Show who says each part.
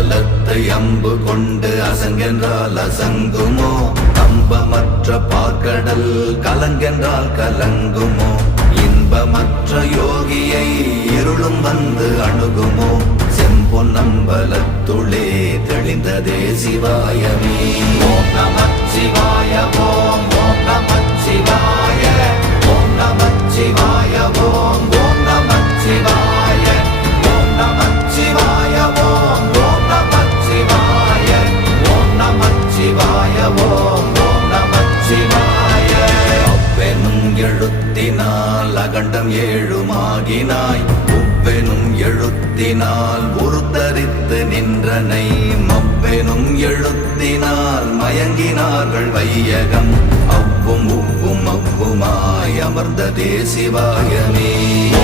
Speaker 1: காலத்தை அம்பு கொண்டு அசங்கென்றால் அசங்குமோ அம்பமற்ற பாக்கடல் கலங்கென்றால் கலங்குமோ இன்பமற்ற யோகியை இருளும் வந்து அணுகுமோ செம்பொன் அம்பலத்துளே தெளிந்ததே சிவாயமே எழுத்தினால் அகண்டம் ஏழுமாகினாய் உப்பெனும் எழுத்தினால் உருத்தரித்து நின்றனை மப்பெனும் எழுத்தினால் மயங்கினார்கள் வையகம் அவ்வும் உப்பும் அவ்வுமாய் அமர்ந்த தேசிவாயமே